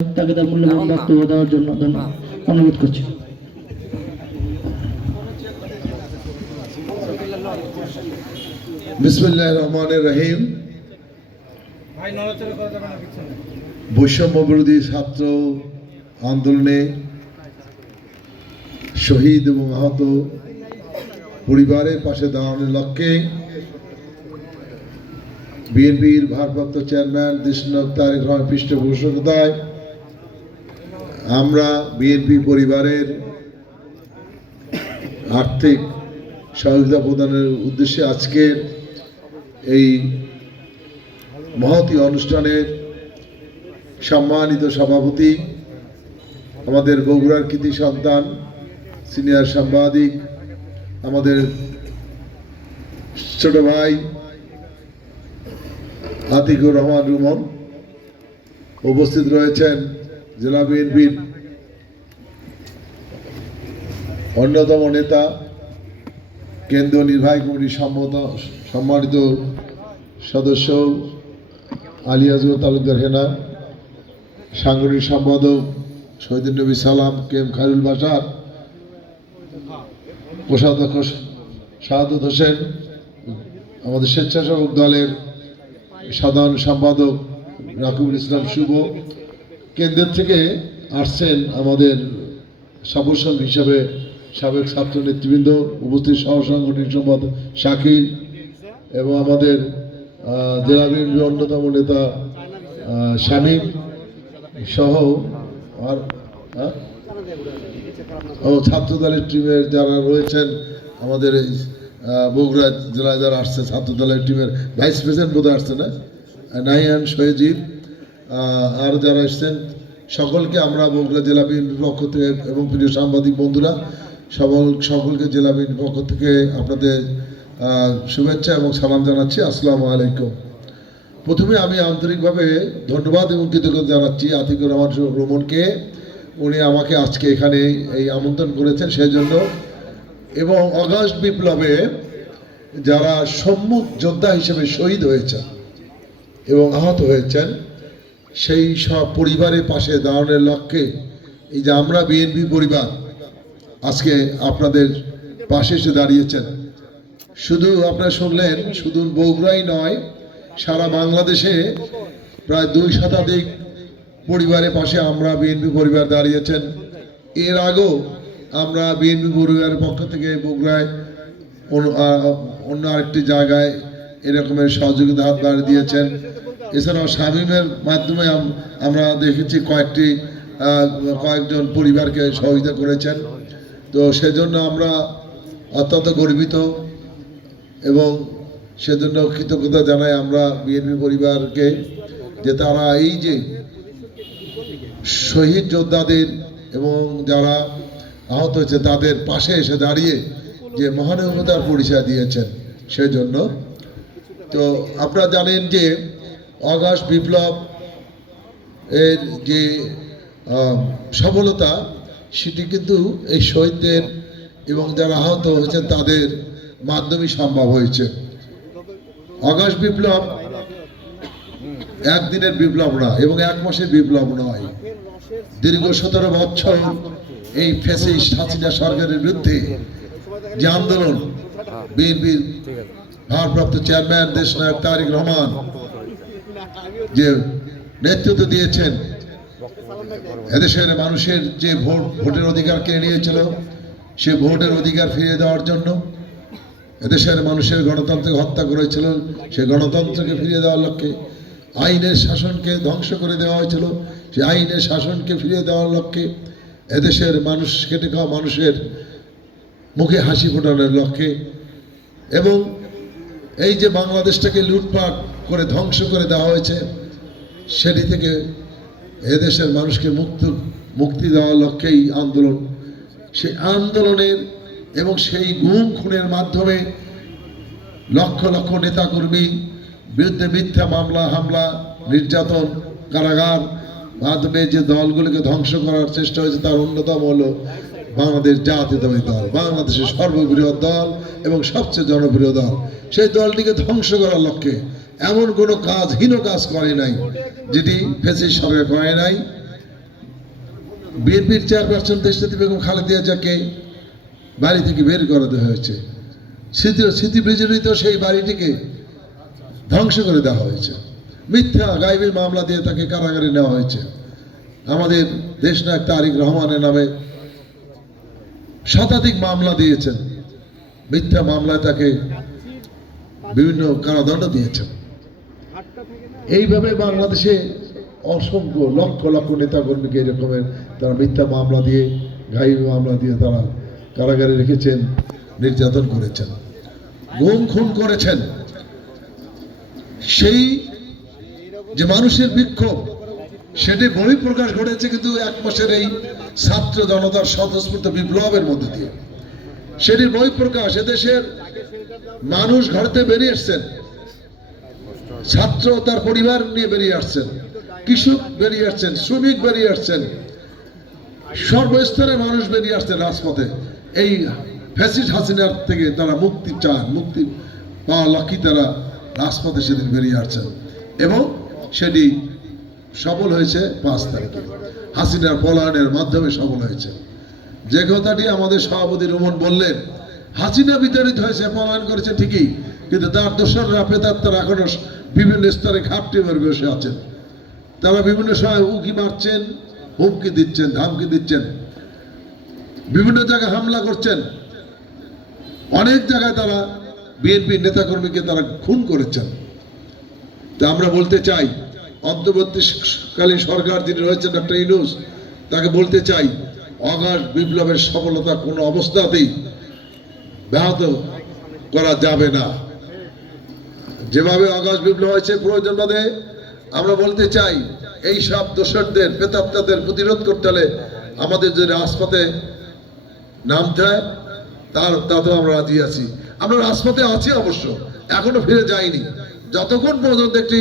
তাকে তার মূল্যবান বক্তব্য দেওয়ার জন্য ধন্যবাদ অনুরোধ করছি। বিসমুল্লাহ রহমান রহিম। বৈষম্য বিরোধী ছাত্র আন্দোলনে শহীদ এবং আহত পরিবারের পাশে দাঁড়ানোর লক্ষ্যে বিএনপির ভারপ্রাপ্ত চেয়ারম্যান দেশনাথ তারেক রহমান পৃষ্ঠপোষকতায় আমরা বিএনপি পরিবারের আর্থিক সহযোগিতা প্রদানের উদ্দেশ্যে আজকের এই মহতি অনুষ্ঠানের সম্মানিত সভাপতি, আমাদের বগুড়ার কৃতি সন্তান, সিনিয়র সাংবাদিক, আমাদের ছোট ভাই আতিকুর রহমান রুমন উপস্থিত রয়েছেন জেলা বিএনপির অন্যতম নেতা কেন্দ্রীয় নির্বাহী কমিটির সম্মত সম্মানিত সদস্য আলিয়াজুল তালুকদার হেনা, সাংগঠনিক সম্পাদক শহীদুল নবী সালাম, কে এম খায়রুল বাসার কোষাধ্যক্ষ শাহাদত হোসেন, আমাদের স্বেচ্ছাসেবক দলের সাধারণ সম্পাদক রাকিবুল ইসলাম শুভ। কেন্দ্রের থেকে আসছেন আমাদের সবসম হিসাবে সাবেক ছাত্র নেতৃবৃন্দ উপস্থিত সহ সাংগঠনিক সম্পাদক শাকিল এবং আমাদের জেলা বিএনপির অন্যতম নেতা শামীম সহ আর হ্যাঁ? ও ছাত্র দলের টিমের যারা রয়েছেন আমাদের এই বগুড়া জেলায় যারা আসছে ছাত্র দলের টিমের ভাইস প্রেসিডেন্ট বোধহয় আসছে না নাইয়ান আহ, আর যারা এসছেন সকলকে আমরা বগুড়া জেলা বিএনপির পক্ষ থেকে এবং প্রিয় সাংবাদিক বন্ধুরা সকল সকলকে জেলা বিএনপির পক্ষ থেকে আপনাদের শুভেচ্ছা এবং সালাম জানাচ্ছি। আসসালামু আলাইকুম। প্রথমে আমি আন্তরিকভাবে ধন্যবাদ এবং কৃতজ্ঞতা জানাচ্ছি আতিকুর রহমান রোমনকে। উনি আমাকে আজকে এখানে এই আমন্ত্রণ করেছেন সেই জন্য এবং অগাস্ট বিপ্লবে যারা সম্মুখ যোদ্ধা হিসেবে শহীদ হয়েছেন এবং আহত হয়েছেন, সেই সব পরিবারের পাশে দাঁড়ানোর লক্ষ্যে এই যে আমরা বিএনপি পরিবার আজকে আপনাদের পাশে এসে দাঁড়িয়েছেন। শুধু আপনারা শুনলেন, শুধু বগুড়াই নয়, সারা বাংলাদেশে প্রায় দুই শতাধিক পরিবারের পাশে আমরা বিএনপি পরিবার দাঁড়িয়েছেন। এর আগেও আমরা বিএনপি পরিবারের পক্ষ থেকে বগুড়ায় অন্য- আরেকটি জায়গায় এরকমের সহযোগিতা হাত বাড়িয়ে দিয়েছেন। এছাড়াও শামীমের মাধ্যমে আমরা দেখেছি কয়েকটি কয়েকজন পরিবারকে সহযোগিতা করেছেন। তো সেজন্য আমরা অত্যন্ত গর্বিত এবং সেজন্য কৃতজ্ঞতা জানাই আমরা বিএনপি পরিবারকে যে তারা এই যে শহীদ যোদ্ধাদের এবং যারা আহত হয়েছে তাদের পাশে এসে দাঁড়িয়ে যে মহানুভবতার পরিচয় দিয়েছেন সেজন্য। তো আপনারা জানেন যে অগাস্ট বিপ্লব এর যে সফলতা সেটি কিন্তু এই শহীদদের এবং যারা আহত হয়েছেন তাদের মাধ্যমে সম্ভব হয়েছে। অগাস্ট বিপ্লব একদিনের বিপ্লব না, এবং এক মাসের বিপ্লব নয়। দীর্ঘ সতেরো বছর এই ফেসিস্ট হাসিনা সরকারের বিরুদ্ধে যে আন্দোলন, বিএনপির ভারপ্রাপ্ত চেয়ারম্যান দেশ নায়ক তারিক রহমান যে নেতৃত্ব দিয়েছেন এদেশের মানুষের যে ভোট, ভোটের অধিকার কেড়ে নিয়েছিল, সে ভোটের অধিকার ফিরিয়ে দেওয়ার জন্য এদেশের মানুষের গণতন্ত্রকে হত্যা করেছিল, সে গণতন্ত্রকে ফিরিয়ে দেওয়ার লক্ষ্যে। আইনের শাসনকে ধ্বংস করে দেওয়া হয়েছিল, সে আইনের শাসনকে ফিরিয়ে দেওয়ার লক্ষ্যে। এদেশের মানুষ, কেটে খাওয়া মানুষের মুখে হাসি ফোটানোর লক্ষ্যে। এবং এই যে বাংলাদেশটাকে লুটপাট করে ধ্বংস করে দেওয়া হয়েছে, সেটি থেকে এদেশের মানুষকে মুক্ত, মুক্তি দেওয়ার লক্ষ্যেই আন্দোলন। সেই আন্দোলনের এবং সেই গুম খুনের মাধ্যমে লক্ষ লক্ষ নেতাকর্মী, বিরুদ্ধে মিথ্যা মামলা, হামলা, নির্যাতন, কারাগার মাধ্যমে যে দলগুলোকে ধ্বংস করার চেষ্টা হয়েছে, তার অন্যতম হলো বাংলাদেশ জাতীয়তাবাদী দল, বাংলাদেশের সর্ববৃহৎ দল এবং সবচেয়ে জনপ্রিয় দল। সেই দলটিকে ধ্বংস করার লক্ষ্যে এমন কোনো কাজ, হীন কাজ করে নাই, যেটি ফেসিস সরকার করে নাই। বিএনপির চেয়ারপারসন দেশনেত্রী বেগম খালেদা জিয়াকে বাড়ি থেকে বের করে দেওয়া হয়েছে। স্মৃতি স্মৃতি বিজড়িত সেই বাড়িটিকে ধ্বংস করে দেওয়া হয়েছে। মিথ্যা গাইবি মামলা দিয়ে তাকে কারাগারে নেওয়া হয়েছে। আমাদের দেশনায়ক তারিক রহমানের নামে শতাধিক মামলা দিয়েছেন। মিথ্যা মামলায় তাকে বিভিন্ন কারাদণ্ড দিয়েছেন। এইভাবে বাংলাদেশে অসংখ্য লক্ষ লক্ষ নেতাকর্মীকে এরকমের তারা মিথ্যা মামলা দিয়ে গাইবি মামলা দিয়ে তারা কারাগারে রেখেছেন, নির্যাতন করেছেন। গুম খুন করেছেন। সেই যে মানুষের বিক্ষোভ সেটি বহিঃপ্রকাশ ঘটেছে কিন্তু এক মাসের এই ছাত্র জনতার স্বতঃস্ফূর্ত বিপ্লবের মধ্যে দিয়ে। সেটির বহিঃপ্রকাশ, এদেশের মানুষ ঘরতে বেরিয়ে এসছেন। ছাত্র তার পরিবার নিয়ে বেরিয়ে আসছেন। কৃষক বেরিয়ে আসছেন, শ্রমিক বেরিয়ে আসছেন। সর্বস্তরের মানুষ বেরিয়ে আসছেন রাজপথে। এই ফ্যাসিস্ট হাসিনার থেকে তারা মুক্তি চান, মুক্তি পাওয়া লক্ষ্যে তারা রাজপথে সেদিন বেরিয়ে আসছেন। এবং সেটি সফল হয়েছে পাঁচ তারিখে। হাসিনার পলায়নের মাধ্যমে সফল হয়েছে। যে কথাটি আমাদের সভাপতি রোমন বললেন, হাসিনা বিতাড়িত হয়েছে, পলায়ন করেছে ঠিকই, কিন্তু তার দোসররা, প্রেতাত্মারা এখনও বিভিন্ন স্তরে ঘাপটি মেরে বসে আছেন। তারা বিভিন্ন সময় উকি মারছেন, হুমকি দিচ্ছেন, ধামকি দিচ্ছেন। বিভিন্ন জায়গায় হামলা করছেন। অনেক জায়গায় তারা বিএনপি নেতাকর্মীকে তারা খুন করেছেন। তা আমরা বলতে চাই অন্তর্বর্তীকালীন সরকার যিনি রয়েছেন ডক্টর ইনুস তাকে বলতে চাই অগাধ বিপ্লবের সফলতা কোনো অবস্থাতেই ব্যাহত করা যাবে না। যেভাবে অগাধ বিপ্লব হয়েছে, প্রয়োজন বাদে আমরা বলতে চাই, এই সব দোষরদের প্রেতাত্মাদের প্রতিরোধ করতে হলে আমাদের যে রাজপথে নামতে হয়, তার, তাতেও আমরা রাজি আছি। আমরা রাজপথে আছি অবশ্য, এখনও ফিরে যাইনি। যতক্ষণ পর্যন্ত একটি